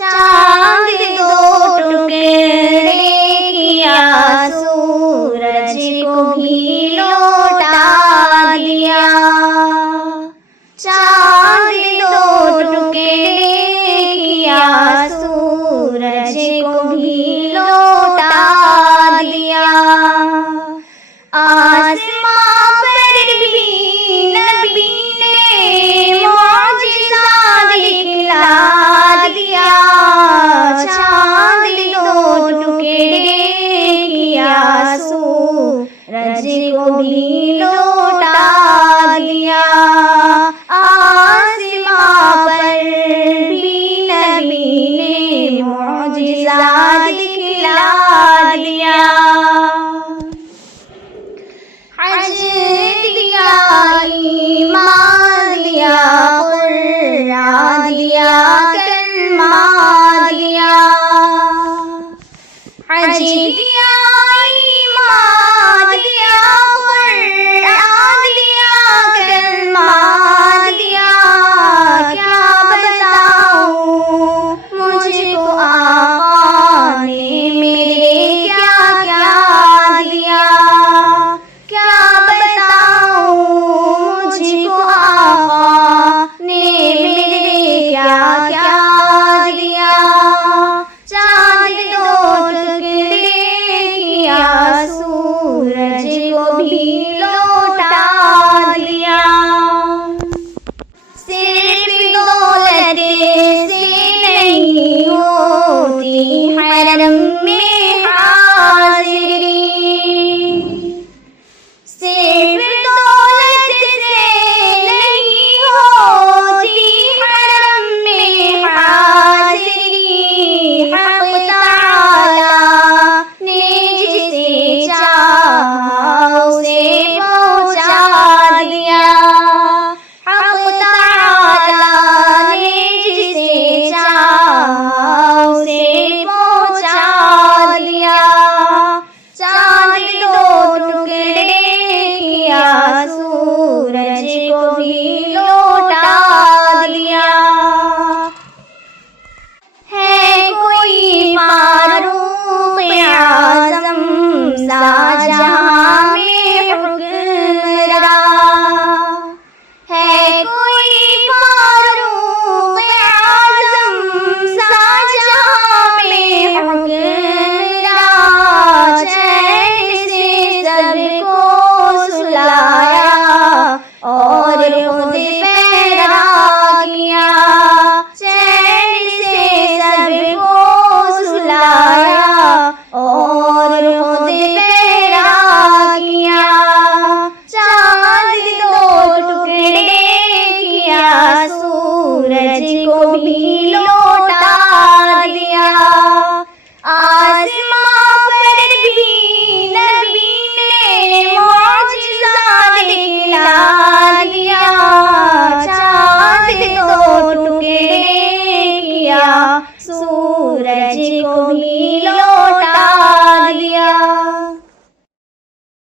चांद दो टुकड़े किया, सूरज को भी लौटा दिया। चांद दो टुकड़े किया, सूरज को भी लौटा दिया। आसमां पर भी नबी ने मौजिज़ा दिखला दिया। चांद दो टुकड़े किया, सूरज को भी लौटा दिया। आसमां पर भी नबी ने मौजिज़ा दिखला दिया। हज दिया, ईमान दिया, कुरान दिया, कलमा दिया। हज दिया, ईमान दिया, कुरान दिया, कलमा दिया। क्या बताऊं मुझको आका ने मेरे क्या क्या दिया। क्या बताऊं मुझको आका ने मेरे क्या क्या दिया। चांद दो टुकड़े किया, सूरज को भी लौटा दिया। सिर्फ दौलत से नहीं होती हरम में हाज़िरी। सिर्फ दौलत से नहीं होती हरम में हाज़िरी। हक़ तआला ने जिसे चाहा उसे पहुँचा दिया। हक़ तआला ने जिसे चाहा उसे पहुँचा दिया। चांद दो टुकड़े किया, सूरज को भी लौटा दिया। है कोई फारूक आज़म सा जहां में हुक्मरान। है कोई फारूक आज़म सा जहां में हुक्मरान। चैन से सबको सुलाया और खुद पैदा किया। चैन से सबको सुलाया और खुद पैदा किया। चांद दो टुकड़े किया, सूरज को भी लौटा दिया। आसमां